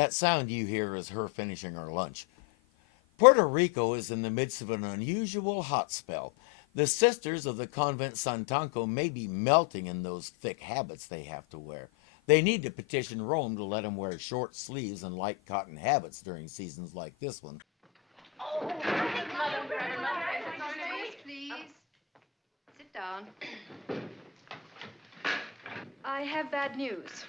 That sound you hear is her finishing her lunch. Puerto Rico is in the midst of an unusual hot spell. The sisters of the convent Santanco may be melting in those thick habits they have to wear. They need to petition Rome to let them wear short sleeves and light cotton habits during seasons like this one. Oh, please. Sit down. I have bad news.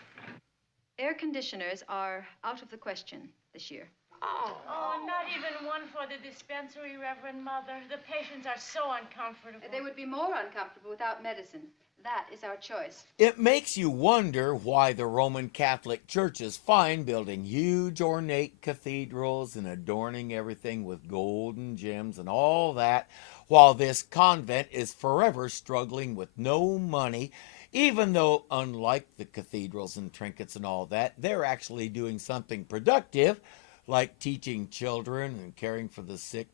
Air conditioners are out of the question this year. Oh, not even one for the dispensary, Reverend Mother. The patients are so uncomfortable. They would be more uncomfortable without medicine. That is our choice. It makes you wonder why the Roman Catholic Church is fine building huge ornate cathedrals and adorning everything with gold and gems and all that, while this convent is forever struggling with no money, even though, unlike the cathedrals and trinkets and all that, they're actually doing something productive, like teaching children and caring for the sick,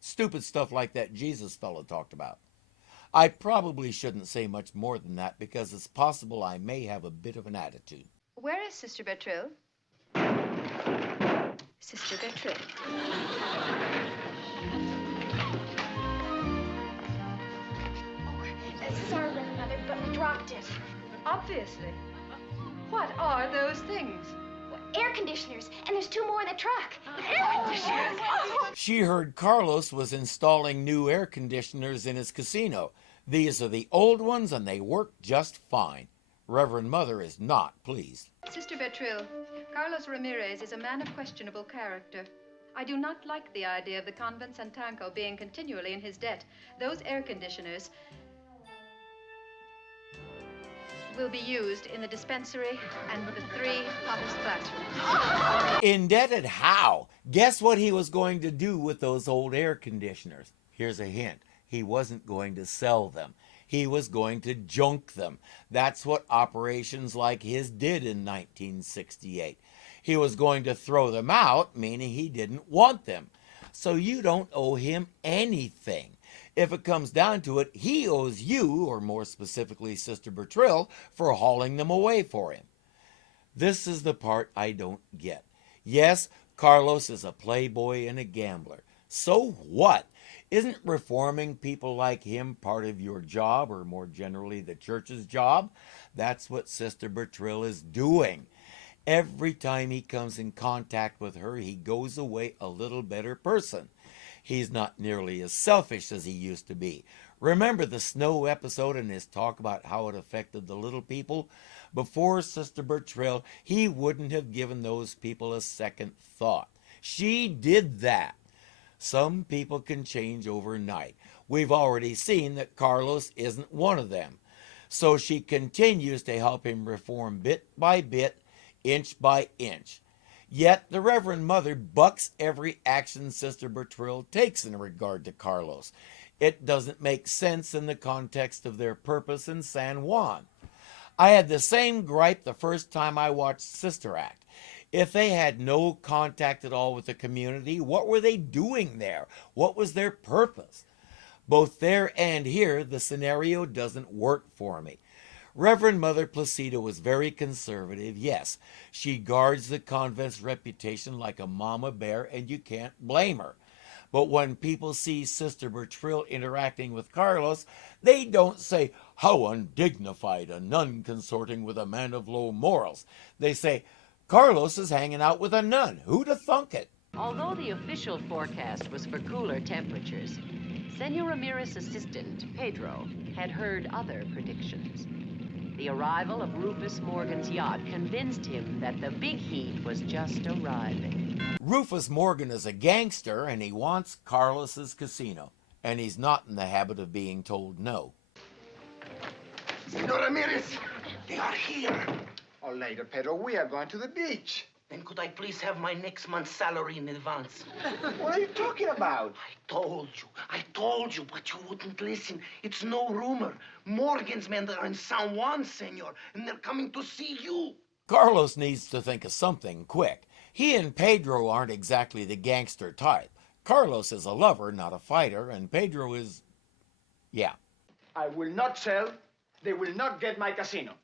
stupid stuff like that Jesus fellow talked about. I probably shouldn't say much more than that because it's possible I may have a bit of an attitude. Where is Sister Bertrille? Sister Bertrille. Sorry, Reverend Mother, but we dropped it. Obviously. What are those things? Air conditioners, and there's 2 more in the truck. Air conditioners. She heard Carlos was installing new air conditioners in his casino. These are the old ones and they work just fine. Reverend Mother is not pleased. Sister Bertrille, Carlos Ramirez is a man of questionable character. I do not like the idea of the convent Santanco being continually in his debt. Those air conditioners will be used in the dispensary and the 3 hottest classrooms. Indebted how? Guess what he was going to do with those old air conditioners? Here's a hint. He wasn't going to sell them. He was going to junk them. That's what operations like his did in 1968. He was going to throw them out, meaning he didn't want them. So you don't owe him anything. If it comes down to it, he owes you, or more specifically Sister Bertrille, for hauling them away for him. This is the part I don't get. Yes, Carlos is a playboy and a gambler. So what? Isn't reforming people like him part of your job, or more generally the church's job? That's what Sister Bertrille is doing. Every time he comes in contact with her, he goes away a little better person. He's not nearly as selfish as he used to be. Remember the snow episode and his talk about how it affected the little people? Before Sister Bertrille, he wouldn't have given those people a second thought. She did that. Some people can change overnight. We've already seen that Carlos isn't one of them. So she continues to help him reform bit by bit, inch by inch. Yet the Reverend Mother bucks every action Sister Bertrille takes in regard to Carlos. It doesn't make sense in the context of their purpose in San Juan. I had the same gripe the first time I watched Sister Act. If they had no contact at all with the community, what were they doing there? What was their purpose? Both there and here, the scenario doesn't work for me. Reverend Mother Placido was very conservative, yes. She guards the convent's reputation like a mama bear, and you can't blame her. But when people see Sister Bertrille interacting with Carlos, they don't say, "How undignified, a nun consorting with a man of low morals." They say, "Carlos is hanging out with a nun. Who'd have thunk it?" Although the official forecast was for cooler temperatures, Senor Ramirez's assistant, Pedro, had heard other predictions. The arrival of Rufus Morgan's yacht convinced him that the big heat was just arriving. Rufus Morgan is a gangster, and he wants Carlos's casino. And he's not in the habit of being told no. Senor Ramirez, they are here. Or later, Pedro, we are going to the beach. Then could I please have my next month's salary in advance? What are you talking about? I told you, but you wouldn't listen. It's no rumor. Morgan's men are in San Juan, senor, and they're coming to see you. Carlos needs to think of something quick. He and Pedro aren't exactly the gangster type. Carlos is a lover, not a fighter, and Pedro is... yeah. I will not sell. They will not get my casino.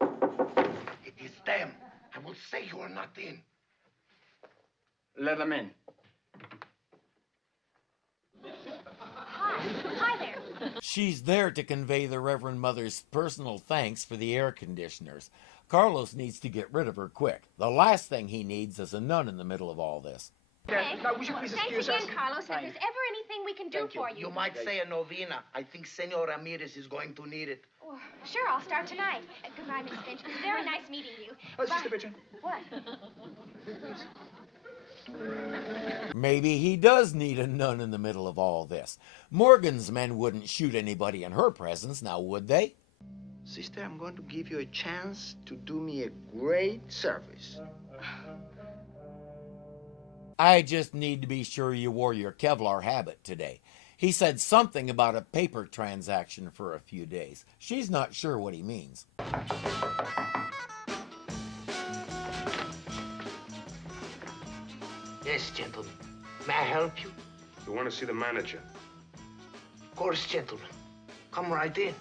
It is them. I will say you are not in. Let them in. Hi there. She's there to convey the Reverend Mother's personal thanks for the air conditioners. Carlos needs to get rid of her quick. The last thing he needs is a nun in the middle of all this. Now, would you please Thanks excuse again, us? Carlos. If there's ever anything we can do for you. You might say a novena. I think Senor Ramirez is going to need it. Oh, sure, I'll start tonight. Goodbye, Miss Finch. It was very nice meeting you. Oh, Sister Bridget. What? Maybe he does need a nun in the middle of all this. Morgan's men wouldn't shoot anybody in her presence, now would they? Sister, I'm going to give you a chance to do me a great service. I just need to be sure you wore your Kevlar habit today. He said something about a paper transaction for a few days. She's not sure what he means. Yes, gentlemen. May I help you? We want to see the manager. Of course, gentlemen. Come right in.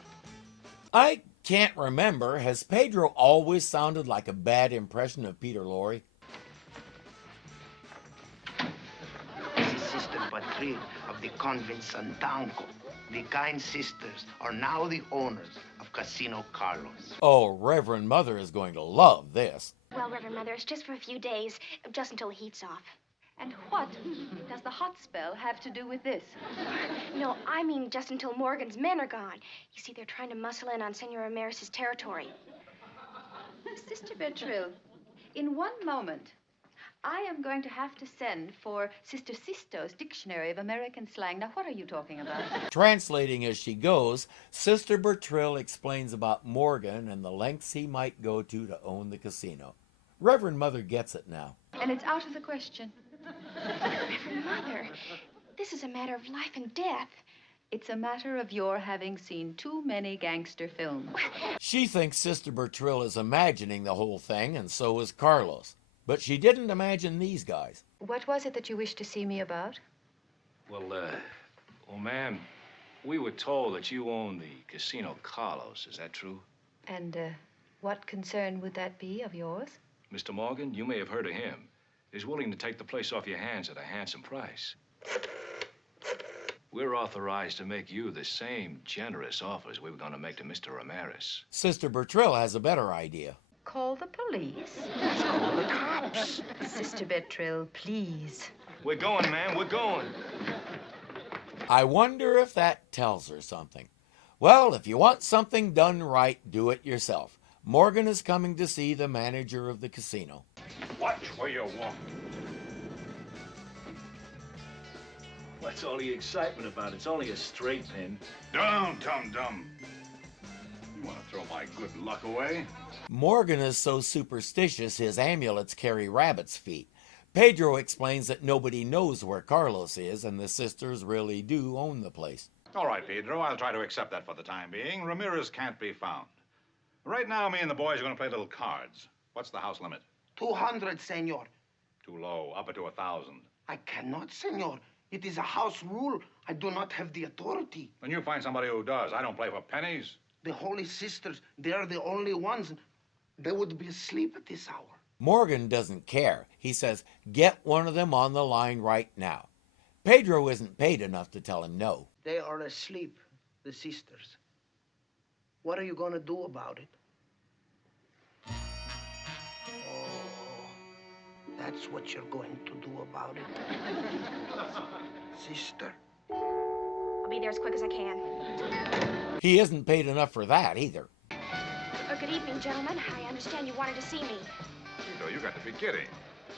I can't remember. Has Pedro always sounded like a bad impression of Peter Lorre? This is Sister Patrie of the convent Santanco. The kind sisters are now the owners of Casino Carlos. Oh, Reverend Mother is going to love this. Well, Reverend Mother, it's just for a few days, just until the heat's off. And what does the hot spell have to do with this? No, I mean just until Morgan's men are gone. You see, they're trying to muscle in on Senor Ramirez's territory. Sister Bertrille, in one moment, I am going to have to send for Sister Sisto's Dictionary of American Slang. Now, what are you talking about? Translating as she goes, Sister Bertrille explains about Morgan and the lengths he might go to own the casino. Reverend Mother gets it now. And it's out of the question. Reverend Mother, this is a matter of life and death. It's a matter of your having seen too many gangster films. She thinks Sister Bertrille is imagining the whole thing, and so is Carlos. But she didn't imagine these guys. What was it that you wished to see me about? Well, ma'am, we were told that you own the Casino Carlos. Is that true? And what concern would that be of yours? Mr. Morgan, you may have heard of him. He's willing to take the place off your hands at a handsome price. We're authorized to make you the same generous offers we were going to make to Mr. Ramirez. Sister Bertrille has a better idea. Call the police. Call the cops. Sister Bertrille, please. We're going, ma'am. We're going. I wonder if that tells her something. Well, if you want something done right, do it yourself. Morgan is coming to see the manager of the casino. Watch where you walk. What's all the excitement about? It's only a straight pin. Down, dum-dum. You want to throw my good luck away? Morgan is so superstitious his amulets carry rabbit's feet. Pedro explains that nobody knows where Carlos is, and the sisters really do own the place. All right, Pedro, I'll try to accept that for the time being. Ramirez can't be found. Right now, me and the boys are going to play little cards. What's the house limit? 200, senor. Too low. Up it to 1,000. I cannot, senor. It is a house rule. I do not have the authority. Then you find somebody who does. I don't play for pennies. The Holy Sisters, they are the only ones. They would be asleep at this hour. Morgan doesn't care. He says, get one of them on the line right now. Pedro isn't paid enough to tell him no. They are asleep, the sisters. What are you going to do about it? Oh, that's what you're going to do about it. Sister? I'll be there as quick as I can. He isn't paid enough for that either. Good evening, gentlemen. I understand you wanted to see me. Pedro, you got to be kidding.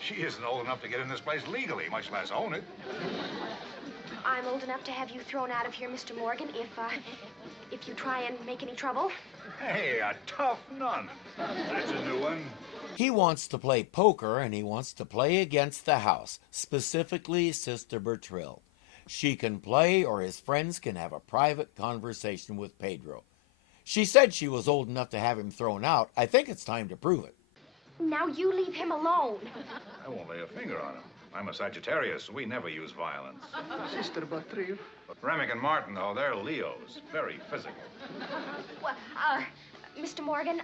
She isn't old enough to get in this place legally, much less own it. I'm old enough to have you thrown out of here, Mr. Morgan, if you try and make any trouble. Hey, a tough nun. That's a new one. He wants to play poker, and he wants to play against the house, specifically Sister Bertrille. She can play, or his friends can have a private conversation with Pedro. She said she was old enough to have him thrown out. I think it's time to prove it. Now you leave him alone. I won't lay a finger on him. I'm a Sagittarius. We never use violence. Sister Bertrille? Remick and Martin, though, they're Leos. Very physical. Well, Mr. Morgan,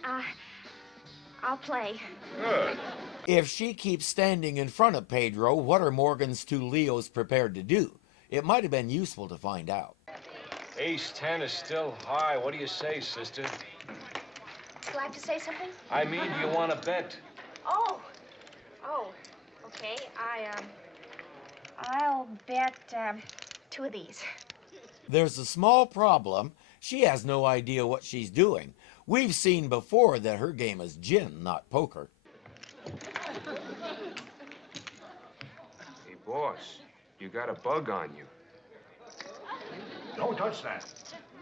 I'll play. Good. If she keeps standing in front of Pedro, what are Morgan's two Leos prepared to do? It might have been useful to find out. Ace 10 is still high. What do you say, sister? Do I have to say something? I mean, do you want to bet? Oh, okay. I'll bet, 2 of these. There's a small problem. She has no idea what she's doing. We've seen before that her game is gin, not poker. Hey, boss, you got a bug on you. Don't touch that.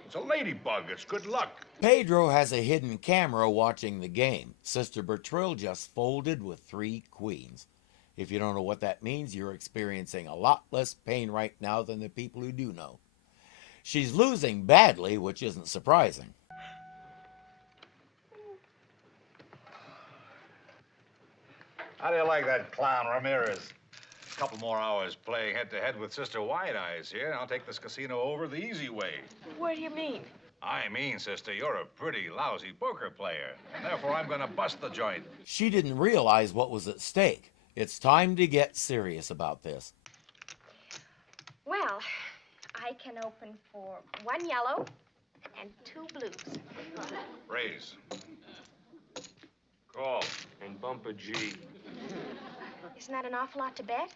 It's a ladybug. It's good luck. Pedro has a hidden camera watching the game. Sister Bertrille just folded with 3 queens. If you don't know what that means, you're experiencing a lot less pain right now than the people who do know. She's losing badly, which isn't surprising. How do you like that clown, Ramirez? A couple more hours playing head-to-head with Sister White Eyes here, and I'll take this casino over the easy way. What do you mean? I mean, sister, you're a pretty lousy poker player, and therefore I'm gonna bust the joint. She didn't realize what was at stake. It's time to get serious about this. Well, I can open for 1 yellow and 2 blues. Raise. Call and bump a G. Isn't that an awful lot to bet?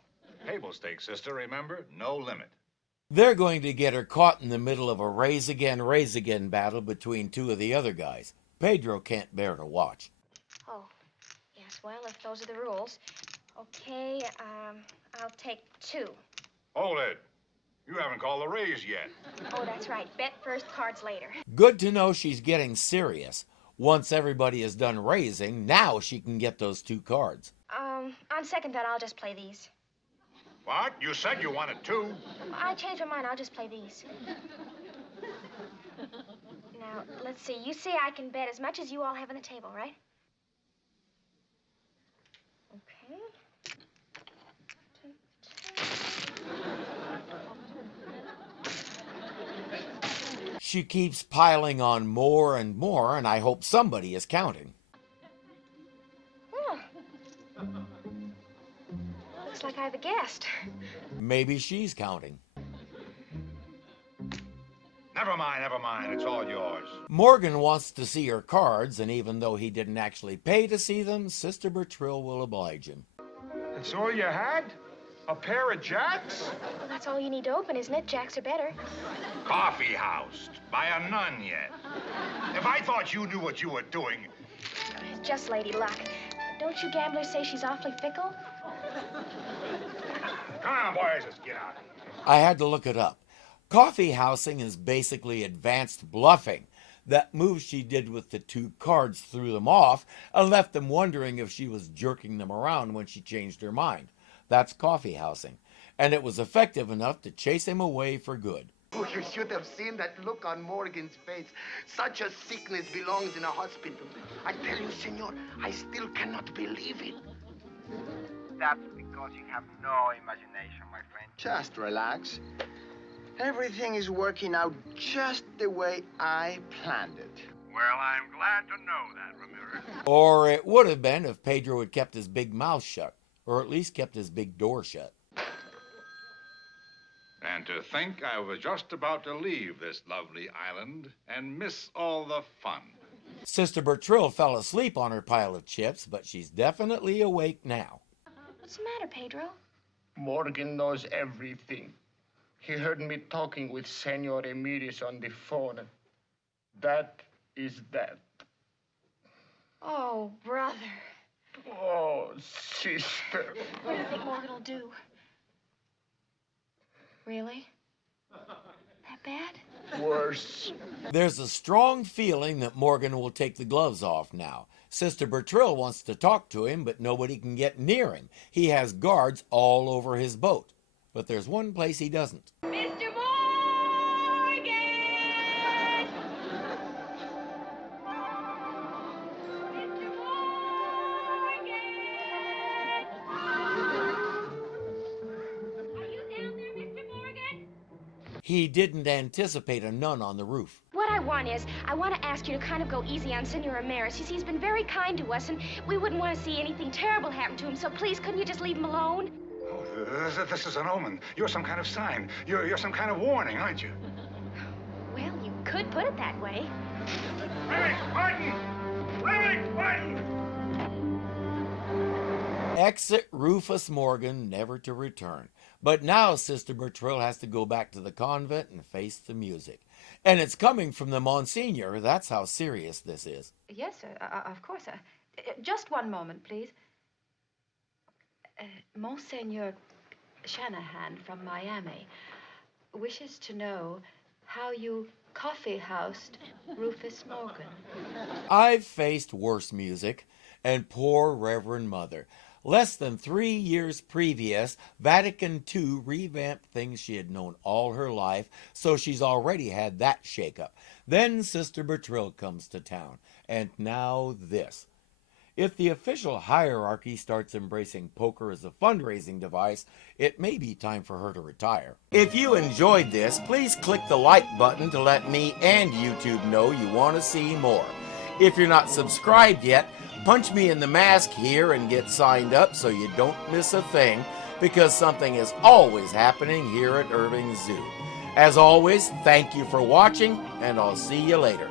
Table stakes, sister, remember? No limit. They're going to get her caught in the middle of a raise again battle between 2 of the other guys. Pedro can't bear to watch. Oh, yes, well, if those are the rules. Okay, I'll take 2. Hold it. You haven't called the raise yet. Oh, that's right. Bet first, cards later. Good to know she's getting serious. Once everybody is done raising, now she can get those 2 cards. On second thought, I'll just play these. What? You said you wanted 2. I changed my mind. I'll just play these. Now, let's see. You say I can bet as much as you all have on the table, right? Okay. She keeps piling on more and more, and I hope somebody is counting. Looks like I have a guest. Maybe she's counting. Never mind. It's all yours. Morgan wants to see her cards, and even though he didn't actually pay to see them, Sister Bertrille will oblige him. That's all you had? A pair of jacks? Well, that's all you need to open, isn't it? Jacks are better. Coffee housed by a nun yet. If I thought you knew what you were doing. It's just lady luck. Don't you gamblers say she's awfully fickle? Come on, boys, let's get out of here. I had to look it up. Coffee housing is basically advanced bluffing. That move she did with the 2 cards threw them off and left them wondering if she was jerking them around when she changed her mind. That's coffee housing. And it was effective enough to chase him away for good. Oh, you should have seen that look on Morgan's face. Such a sickness belongs in a hospital. I tell you, senor, I still cannot believe it. That's because you have no imagination, my friend. Just relax. Everything is working out just the way I planned it. Well, I'm glad to know that, Ramirez. Or it would have been if Pedro had kept his big mouth shut, or at least kept his big door shut. And to think I was just about to leave this lovely island and miss all the fun. Sister Bertrille fell asleep on her pile of chips, but she's definitely awake now. What's the matter, Pedro? Morgan knows everything. He heard me talking with Senor Ramirez on the phone. That is that. Oh, brother. Oh, sister. What do you think Morgan will do? Really? That bad? Worse. There's a strong feeling that Morgan will take the gloves off now. Sister Bertrille wants to talk to him, but nobody can get near him. He has guards all over his boat. But there's one place he doesn't. Mr. Morgan! Mr. Morgan! Are you down there, Mr. Morgan? He didn't anticipate a nun on the roof. What I want is, I want to ask you to kind of go easy on Senor Ramirez. You see, he's been very kind to us, and we wouldn't want to see anything terrible happen to him, so please, couldn't you just leave him alone? Oh, this is an omen. You're some kind of sign. You're some kind of warning, aren't you? Well, you could put it that way. Martin! Martin! Exit Rufus Morgan, never to return. But now Sister Bertrille has to go back to the convent and face the music. And it's coming from the Monsignor. That's how serious this is. Yes, sir. Of course, sir. Just one moment, please. Monsignor Shanahan from Miami wishes to know how you coffee-housed Rufus Morgan. I've faced worse music, and poor Reverend Mother. Less than 3 years previous, Vatican II revamped things she had known all her life, so she's already had that shakeup. Then Sister Bertrille comes to town, and now this. If the official hierarchy starts embracing poker as a fundraising device, it may be time for her to retire. If you enjoyed this, please click the like button to let me and YouTube know you want to see more. If you're not subscribed yet, punch me in the mask here and get signed up so you don't miss a thing, because something is always happening here at Irving Zoo. As always, thank you for watching, and I'll see you later.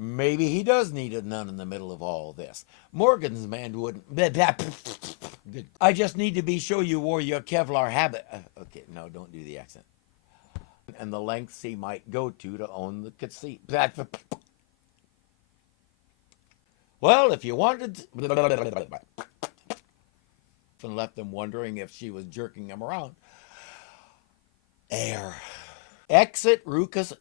Maybe he does need a nun in the middle of all this. Morgan's man wouldn't. I just need to be sure you wore your Kevlar habit. Okay, no, don't do the accent. And the lengths he might go to own the casino. Well, if you wanted and left them wondering if she was jerking him around. Air. Exit Rufus